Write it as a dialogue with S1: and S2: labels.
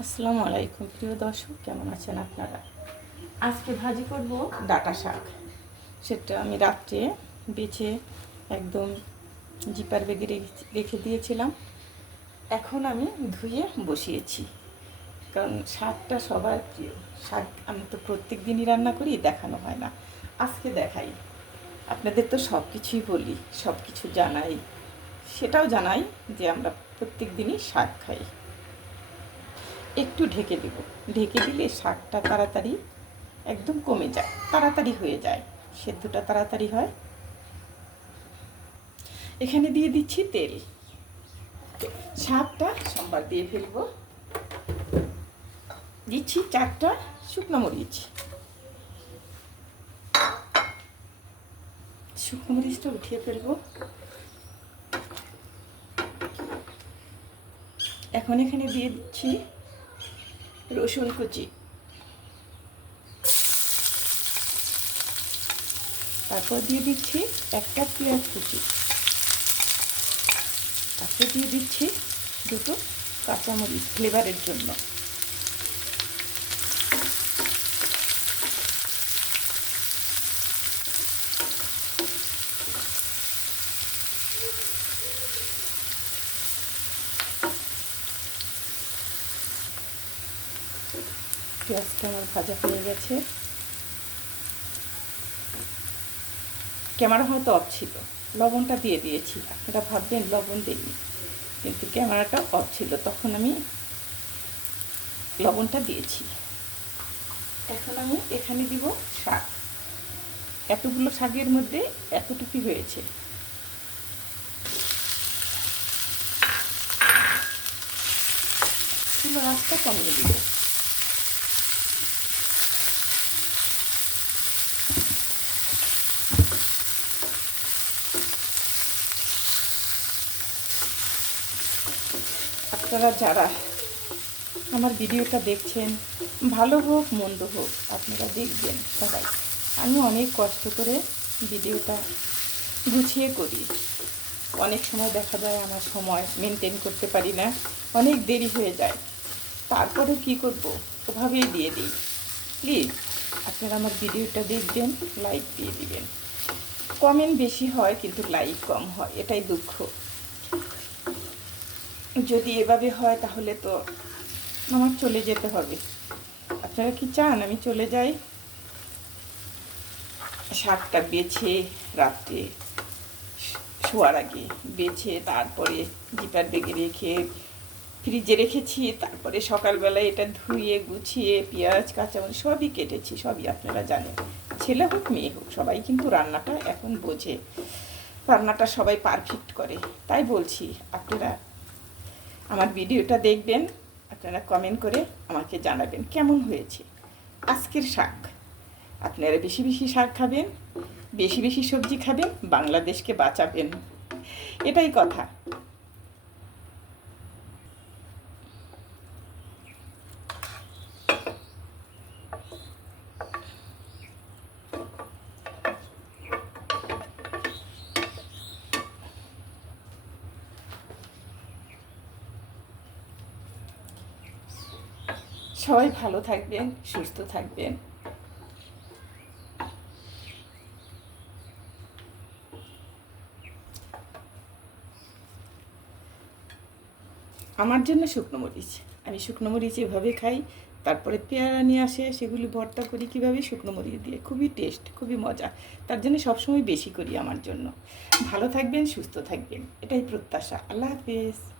S1: আসসালামু আলাইকুম প্রিয় দর্শক কেমন আছেন আপনারা? আজকে ভাজি করব ডাটা শাক। সেটা আমি রাত্রে বেছে একদম জিপার বেগে রেখে- দিয়েছিলাম। এখন আমি ধুয়ে বসিয়েছি। কারণ শাকটা সবার প্রিয়। শাক আমি তো প্রত্যেক দিনই রান্না করি দেখানো হয় না। আজকে দেখাই। আপনাদের তো সব কিছুই বলি সব কিছু জানাই। সেটাও জানাই যে আমরা প্রত্যেক দিনই শাক খাই। একটু ঢেকে দেব। ঢেকে দিলে শাকটা তাড়াতাড়ি একদম কমে যায়, তাড়াতাড়ি হয়ে যায়। সেদ্ধটা তাড়াতাড়ি হয়। এখানে দিয়ে দিচ্ছি তেল। শাকটা সোমবার দিয়ে ফেলব। দিচ্ছি চারটা শুকনো মরিচ। শুকনো মরিচটা উঠিয়ে ফেলব। এখন এখানে দিয়ে দিচ্ছি রসুন কুচি। তারপর দিয়ে দিচ্ছি একটা পেঁয়াজ কুচি। তারপর দিয়ে দিচ্ছি দুটো কাঁচামরিচ ফ্লেভারের জন্য। পেঁয়াজটা আমার ভাজা হয়ে গেছে? ক্যামেরা হয়তো অফ ছিল। লবণটা দিয়ে দিয়েছি আপনারা ভাববেন লবণ দিইনি। কিন্তু ক্যামেরাটা অফ ছিল। তখন আমি লবণটা দিয়েছি। এখন আমি এখানে দিব শাক। এতগুলো শাকের মধ্যে এতটুকু হয়েছে। রাস্তা কমিয়ে দিব। আপনারা যারা আমার ভিডিওটা দেখছেন, ভালো হোক, মন্দ হোক, আপনারা দেখবেন সবাই। আমি অনেক কষ্ট করে ভিডিওটা গুছিয়ে করি। অনেক সময় দেখা যায় আমার সময় মেনটেন করতে পারি না, অনেক দেরি হয়ে যায়। তারপরে কি করব? ওভাবেই দিয়ে দিই। প্লিজ আপনারা আমার ভিডিওটা দেখবেন লাইক দিয়ে দিবেন। কমেন্ট বেশি হয়, কিন্তু লাইক কম হয়। এটাই দুঃখ। যদি এভাবে হয় তাহলে তো আমার চলে যেতে হবে। আপনারা কি চান আমি চলে যাই? শাকটা বেছে রাত্রে শোয়ার আগে বেছে তারপরে জিপার বেগে রেখে ফ্রিজে রেখেছি, তারপরে সকালবেলা এটা ধুয়ে, গুছিয়ে, পেঁয়াজ, কাঁচামরিচ সবই কেটেছি, সবই আপনারা জানেন। ছেলে হোক, মেয়ে হোক, সবাই কিন্তু রান্নাটা এখন বোঝে। রান্নাটা সবাই পারফেক্ট করে। তাই বলছি, আপনারা আমার ভিডিওটা দেখবেন, আপনারা কমেন্ট করে আমাকে জানাবেন কেমন হয়েছে। আজকের শাক। আপনারা বেশি বেশি শাক খাবেন, বেশি বেশি সবজি খাবেন, বাংলাদেশকে বাঁচাবেন। এটাই কথা। সবাই ভালো থাকবেন, সুস্থ থাকবেন। আমার জন্য শুকনো মরিচ। আমি শুকনো মরিচ এভাবে খাই, তারপরে পেয়ারা নিয়ে আসে, সেগুলি ভর্তা করি, কীভাবে? শুকনো মরিচ দিয়ে। খুবই টেস্ট, খুবই মজা। তার জন্য সবসময় বেশি করি আমার জন্য। ভালো থাকবেন, সুস্থ থাকবেন। এটাই প্রত্যাশা। আল্লাহ হাফেজ।